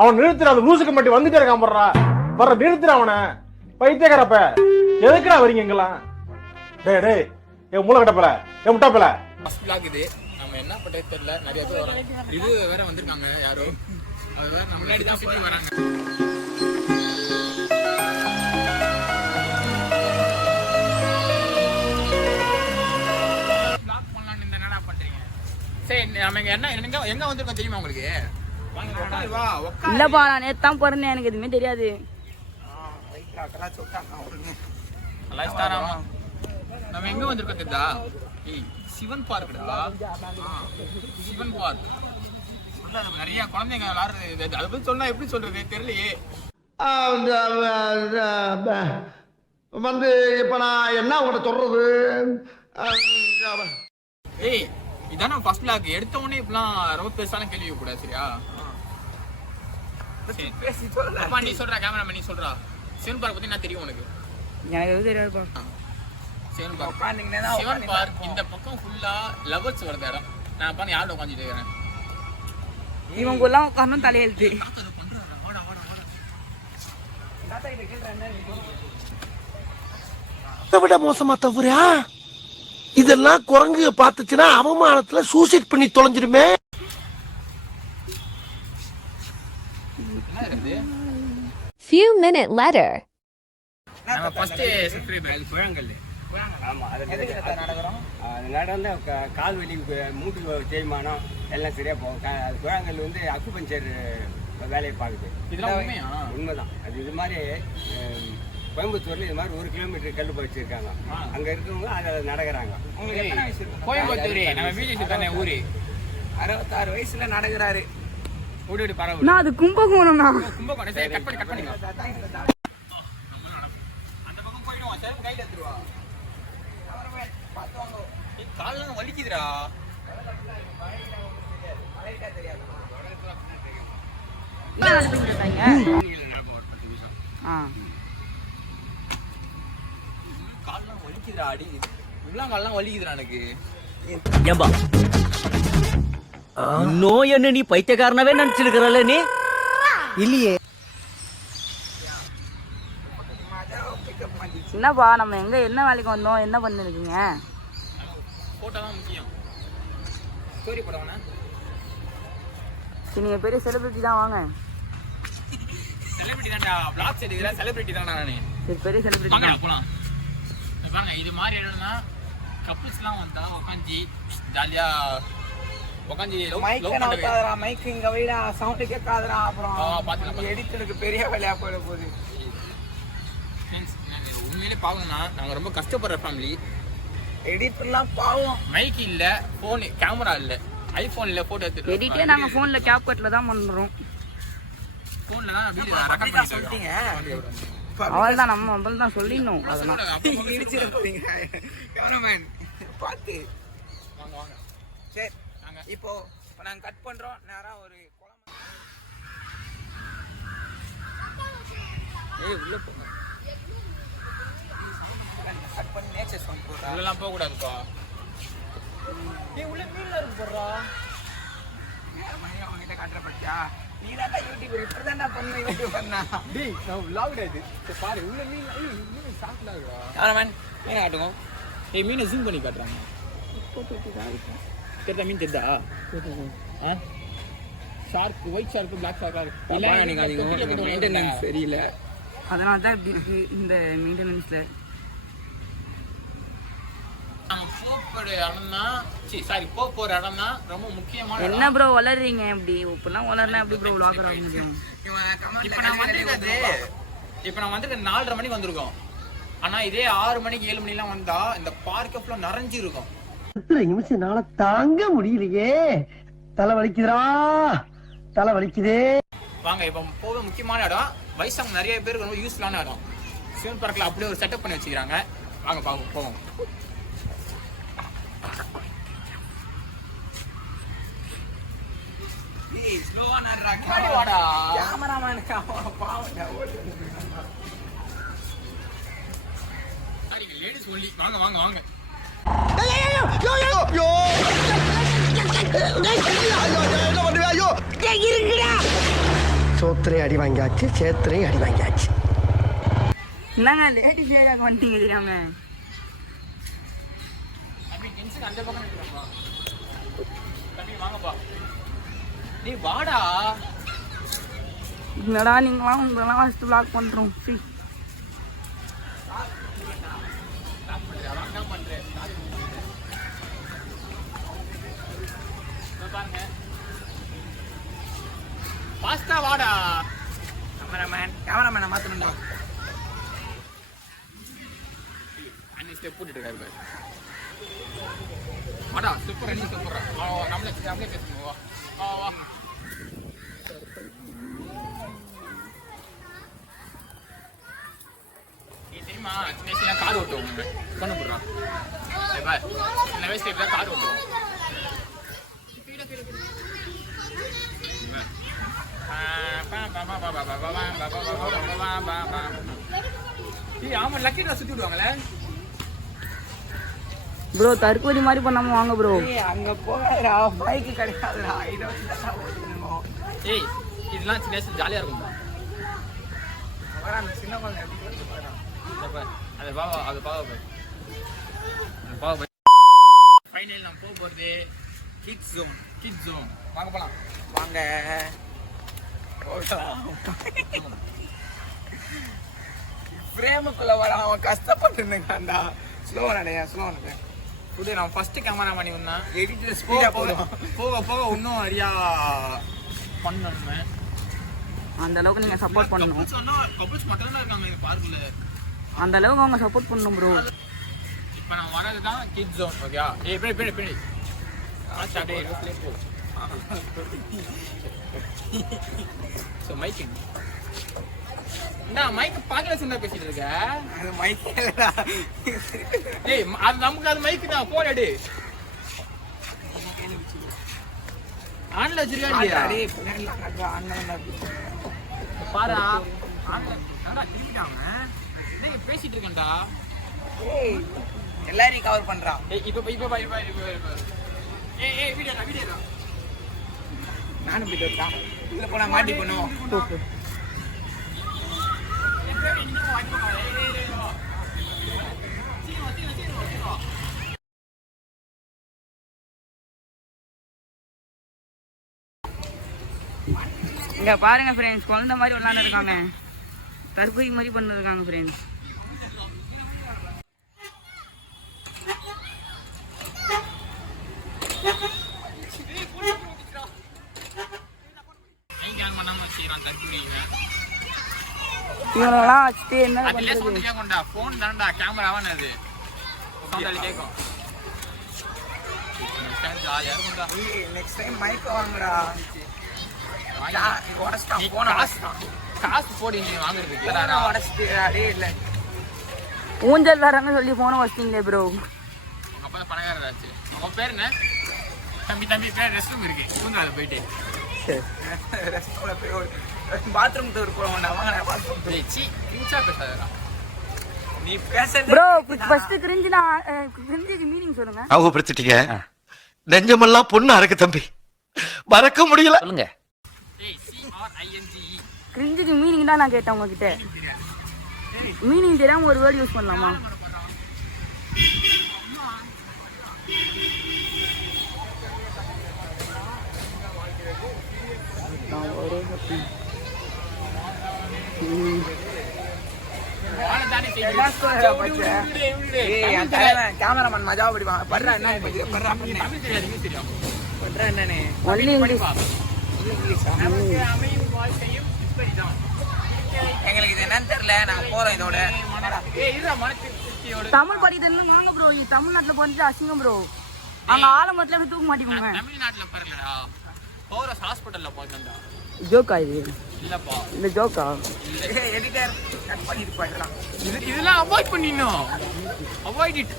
அவன் நிறுத்துற அந்த லூசுக்கு மட்டும் வந்துட்டே இருக்கான் போடுறா வர்ற நிறுத்துற அவனை பைத்தியக்காரப்ப எதுக்குடா வரீங்க எங்கெல்லாம் டேய் என் மூளை கட்டப்பல என் முட்டாப்பல இது நம்ம என்ன பண்றது தெரியல நிறைய பேர் வராங்க இது வேற வந்திருக்காங்க யாரோ அது வேற நம்ம முன்னாடி தான் சுத்தி வராங்க ப்ளாக் பண்ணலாம்னு இந்த என்னடா பண்றீங்க சரி நம்ம எங்க வந்திருக்கோம் தெரியுமா உங்களுக்கு இல்லப்பா நான் நேத்து தான் பிறந்தேன் எனக்கு எதுவுமே தெரியாது நம்ம எங்க வந்திருக்கோம் தெரியுதா சிவன் பார்க்குடா சிவன் பார்க் நிறைய குழந்தைங்க விளாடுறது அதை பத்தி சொன்னா எப்படி சொல்றது தெரியலையே வந்து இப்ப நான் என்ன உங்கள்கிட்ட சொல்றது ஏய் இதான ஃபர்ஸ்ட் பிளாக் எடுத்த உடனே இப்பெல்லாம் ரொம்ப பெருசான கேள்வி கூடாது சரியா அப்பா நீ சொல்ற கேமராமேன் நீ சொல்றா சிவன் பார்க் பத்தி என்ன தெரியும் உனக்கு எனக்கு எதுவும் தெரியாதுப்பா சிவன் பார்க் இந்த பக்கம் ஃபுல்லா லவர்ஸ் வரத இடம் நான் பாரு யாரோட உட்காந்துட்டு இருக்கிறேன் இவங்க எல்லாம் உட்காரணும் தலையெழுத்து விட மோசமா தவறா இதெல்லாம் குரங்கு பார்த்துச்சுன்னா அவமானத்துல சூசைட் பண்ணி தொலைஞ்சிருமே Few minute later. நம்ம ஃபர்ஸ்ட் சப்ஸ்கிரைபர் குழங்கல் ஆமா அது நடந்தா கால் வலி மூட்டு தேய்மானம் எல்லாம் சரியா போகும் அது குழங்கல் வந்து அக்குபஞ்சர் வேலையை பார்க்குது இதெல்லாம் உண்மையா உண்மைதான் அது இது மாதிரி கோயம்புத்தூர்ல இது மாதிரி 1 கிலோமீட்டர் கல் வச்சிருக்காங்க அங்க இருக்கவங்க அதை நடக்கிறாங்க கோயம்புத்தூர் நம்ம விஜய் தானே ஊரு 66 வயசுல நடக்கிறாரு ஓடி பரவாயில்ல நான் அது கும்பகோணம்னா கும்பகோணம் சரி கட் பண்ணி அந்த பக்கம் போய்டுவோம் சரி கையில எடுத்துவா கால்லாம் வலிக்குதுடா கால்லாம் வலிக்குதுடா அடி இவ்வளவு கால்லாம் வலிக்குதுடா எனக்கு ஏம்பா இன்னும் என்ன நீ பைத்தியக்காரனவே நினைச்சிருக்கிறல்ல நீ இல்லையே என்னப்பா நம்ம எங்க என்ன வேலைக்கு வந்தோம் என்ன பண்ணிருக்கீங்க போட்டோ தான் முக்கியம் ஸ்டோரி போடவனா நீங்க பெரிய செலிபிரிட்டி தான் வாங்க செலிபிரிட்டி தான்டா vlogs எடுக்கற செலிபிரிட்டி தான் நானே பெரிய செலிபிரிட்டி வாங்க போலாம் பாருங்க இது மாதிரி இடம்னா கப்புள்ஸ்லாம் வந்தா உட்காந்து ஜாலியா உட்காந்து மைக் இங்க வைடா சவுண்ட் கேட்காதடா அப்புறம் பாத்துக்கலாம் எடிட்டருக்கு பெரிய வேலையா போயிட போகுது உண்மையிலே பாவம்னா நாங்க ரொம்ப கஷ்டப்படுற ஃபேமிலி எடிட்டர்லாம் பாவம் மைக் இல்ல போன் கேமரா இல்ல ஐபோன் இல்ல போட்டோ எடுத்து எடிட்டே நாங்க போன்ல கேப் கட்ல தான் பண்றோம் போன்ல தான் வீடியோ ரெக்கார்ட் பண்ணி சொல்லிட்டீங்க அவள்தான் நம்ம முதல்ல தான் சொல்லிடணும் அதெல்லாம் இடிச்சிட போறீங்க கேமராமேன் பாத்து வாங்க வாங்க சரி இப்போ நாங்க கட் பண்றோம் நேரா ஒரு ஏய் உள்ள போங்க கட் பண்ணி நேச்சர் சாங் போடுறா உள்ளலாம் போக கூடாதுப்பா ஏய் உள்ள மீன்ல இருக்கு போடுறா மணி அவங்கிட்ட காட்ற பத்தியா நீ தான் யூடியூபர் இப்படிதான் பண்ணு யூடியூப் பண்ணா டேய் நான் vlog இது பாரு உள்ள மீன் சாப்பிடா இருக்கா கேமராமேன் மீன் காட்டுங்க ஏய் மீனை ஜூம் பண்ணி காட்டுறாங்க தெரியுதா மீன் தெரியுதா shark white shark black shark இல்ல நீங்க அதிகம் மெயின்டெனன்ஸ் சரியில்லை அதனால தான் இப்படி இருக்கு இந்த மெயின்டெனன்ஸ்ல போற இடம்னா சாரி போற இடம்னா ரொம்ப முக்கியமான என்ன ப்ரோ வளர்றீங்க இப்படி இப்பெல்லாம் வளர்னா எப்படி ப்ரோ vlogger ஆக முடியும் இப்போ நான் வந்திருக்கேன் 4:30 மணிக்கு வந்திருக்கோம் ஆனா இதே 6 மணிக்கு 7 மணிலாம் வந்தா இந்த பார்க்க ஃபுல்லா நிறைஞ்சு இருக்கும் நிமிஷம் நாள தாங்க முடியலையே தலை வலிக்குதுடா தலை வலிக்குதே வாங்க இப்போ போக முக்கியமான இடம் வயசாங்க நிறைய பேருக்கு ரொம்ப யூஸ்ஃபுல்லான இடம் சிவன் பார்க்ல அப்படியே ஒரு செட்டப் பண்ணி வச்சுக்கிறாங்க வாங்க போவோம் ஸ்லோவா நடுறா வாடா கேமராமேன் பாவம்டா லேடிஸ் ஒன்லி வாங்க வாங்க வாங்க என்ன பண்ணுவேன் சோத்திரையும் அடி வாங்கியாச்சு, சேத்திரையும் அடி வாங்கியாச்சு. என்னங்க லேடிஸ் ஏரியாவுக்கு வந்துட்டீங்க தெரியாம? அப்படி டென்ஷன் அந்த பக்கம் நிற்கிறப்பா. தம்பி வாங்கப்பா. நீ வாடா. என்னடா நீங்களாம் உங்களெல்லாம் ஃபஸ்ட்டு vlog பண்ணுறோம். சரி பாஸ்தா வாடா. கேமராமேனை மாத்தணும்டா. அன்னி ஸ்டெப் போட்டுட்டு இருக்காரு பாரு. வாடா ஸ்டெப் 2 ஸ்டெப் போடுறா. நம்மளே பேசுவோம். வா வா. நீ தெரியுமா சின்ன வயசுல கார் ஓட்டுவோம். கண்ணு போடுறான். பாய் சின்ன வயசுல இப்பதான் கார் ஓட்டுவோம். ஆமா லக்கி ட்ரெஸ் சுத்தி விடுவாங்களே ப்ரோ. தற்கொலை மாதிரி பண்ணாம வாங்க ப்ரோ. அங்க போறா பைக் கிடைக்காதுடா. ஏய் இதெல்லாம் சின்ன வயசுல ஜாலியா இருக்கும். அந்த சின்ன குழந்தை அது பாவா அது பாவா பாவா. ஃபைனல் நம்ம போக போறது கிட்ஸ் ஜோன். வாங்க போலாம் வாங்க. பிரேமுக்குள்ள வர அவன் கஷ்டப்பட்டு இருந்தான்டா. ஸ்லோவா நடைய புது நான் ஃபர்ஸ்ட் கேமரா பண்ணி வந்தான். எடிட்டர் ஸ்பீடா போக போக இன்னும் நிறையா பண்ணணுமே. அந்த அளவுக்கு நீங்க சப்போர்ட் பண்ணணும். கப்புள்ஸ் மட்டும் தான் இருக்காங்க இந்த பார்க்குள்ள. அந்த அளவுக்கு அவங்க சப்போர்ட் பண்ணணும் ப்ரோ. இப்போ நான் வரது தான் கிட்ஸ் ஜோன். ஓகேயா? ஏய் பிடி ஆச்சா டே ப்ளே போ. சோ மைக் என்ன மைக் பாக்கல சின்ன பேசிட்டு இருக்க? அது மைக் இல்லடா. ஏய் அது நமக்கு அது மைக் தான். போன் எடு. ஆன்ல வச்சிருக்காடியா? டேய் ஆன்ல பாரா. ஆன்ல என்னடா திரும்பிட்டாங்க. டேய் பேசிட்டு இருக்கேன்டா. ஏய் எல்லாரையும் கவர் பண்றான். ஏய் இப்போ ஏய் வீடியோடா. நானும் வீடியோ எடுத்தா. இல்ல போனா மாட்டி பண்ணுவோம். இங்க பாருங்க ஃப்ரெண்ட்ஸ், குழந்தை மாதிரி விளையாண்டு இருக்காங்க. தற்கொலை மாதிரி பண்ணிருக்காங்க ஃப்ரெண்ட்ஸ். இவனெல்லாம் வச்சுட்டு என்ன பண்றது? போன் தான்டா கேமராவான அது சவுண்ட் கேட்கும். நெக்ஸ்ட் டைம் மைக் வாங்குடா. காசு போடி நீ வாங்குறதுக்கு. இல்ல ஊஞ்சல் தராங்க சொல்லி போன வச்சிட்டீங்களே ப்ரோ. அப்ப பணக்காரராச்சு. உங்க பேர் என்ன? தம்பி பேர் ரெஸ்ட் ரூம் இருக்கு. ஊஞ்சல் போயிட்டு ரெஸ்ட் ரூம்ல போய் பாத்ரூம் டூர் போறோம்டா. வாங்க பாத்ரூம் டூர். சி கிஞ்சா பேசாதடா. நீ பேச ப்ரோ. ஃபர்ஸ்ட் கிரிஞ்சினா கிரிஞ்சுக்கு மீனிங் சொல்லுங்க. அவங்கப்படுத்திட்டீங்க. நெஞ்சமெல்லாம் பொண்ணு அறக்கு தம்பி, மறக்க முடியல. சொல்லுங்க. ஏய் CRINGE கிரிஞ்சுக்கு மீனிங் தான் நான் கேட்டேன் உங்ககிட்ட. மீனிங் தெரியாம ஒரு வேர்ட் யூஸ் பண்ணலாமா? கேமராமேன் மஜா படிப்பாங்க. பண்றா என்ன பண்றா தமிழ் தெரியாது இங்கிலீஷ் தெரியும். பண்றா என்னன்னு ஒன்லி இங்கிலீஷ். எங்களுக்கு இது என்னன்னு தெரியல. நாங்க போறோம் இதோட. தமிழ் படிக்கிறது வாங்க ப்ரோ. தமிழ்நாட்டுல போறது அசிங்கம் ப்ரோ. அங்க ஆலமரத்துல போய் தூக்க மாட்டீங்க. தமிழ்நாட்டுல பாருங்கடா. போரஸ் ஹாஸ்பிடல்ல போறேன்டா. ஜோக்கா இது? இல்லப்பா இந்த ஜோக்கா எடிட்டர் கட் பண்ணிட்டு போயிடலாம். இதெல்லாம் அவாய்ட் பண்ணிடணும். Avoid it.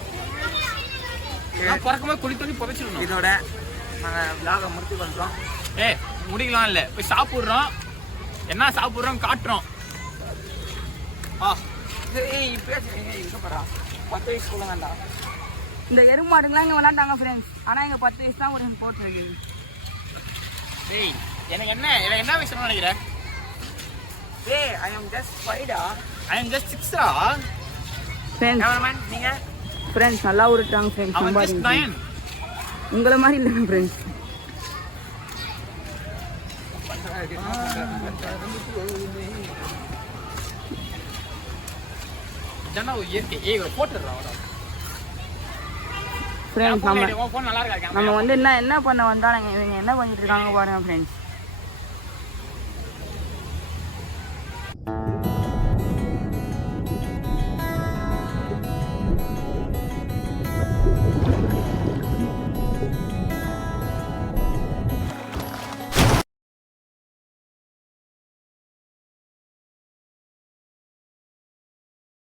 நான் பறக்கமா குடி தண்ணி புதைச்சிடணும். இதோட நாங்கள் விலாக முடிச்சு பண்ணுறோம். முடிக்கலாம் இல்லை, போய் சாப்பிட்றோம். என்ன சாப்பிட்றோம் காட்டுறோம். இப்போ இருக்க போறா 10 வயசுக்குள்ள வேண்டாம். இந்த எருமாடுங்களாம் இங்கே விளாண்டாங்க ஃப்ரெண்ட்ஸ். ஆனால் இங்கே 10 வயசு தான் ஒரு போட்டுருக்கு. டேய் எனக்கு என்ன விஷயம் நினைக்கிறேன்? ஏய் ஐ அம் ஜஸ்ட் 5டா. ஐ அம் ஜஸ்ட் 6டா. ஃப்ரெண்ட்ஸ் கேமராமேன் நீங்க ஃப்ரெண்ட்ஸ் நல்லா உருட்டாங்க ஃப்ரெண்ட்ஸ். அவன் ஜஸ்ட் 9. உங்களை மாதிரி இல்லை ஃப்ரெண்ட்ஸ். ஜனா இயற்கை. ஏய் ஒரு போட்டுறா வர. ஃப்ரெண்ட்ஸ் உன் ஃபோன் நல்லா இருக்கா கேமரா? நம்ம வந்து என்ன பண்ண வந்தாங்க இவங்க என்ன பண்ணிட்டு இருக்காங்க பாருங்க ஃப்ரெண்ட்ஸ்.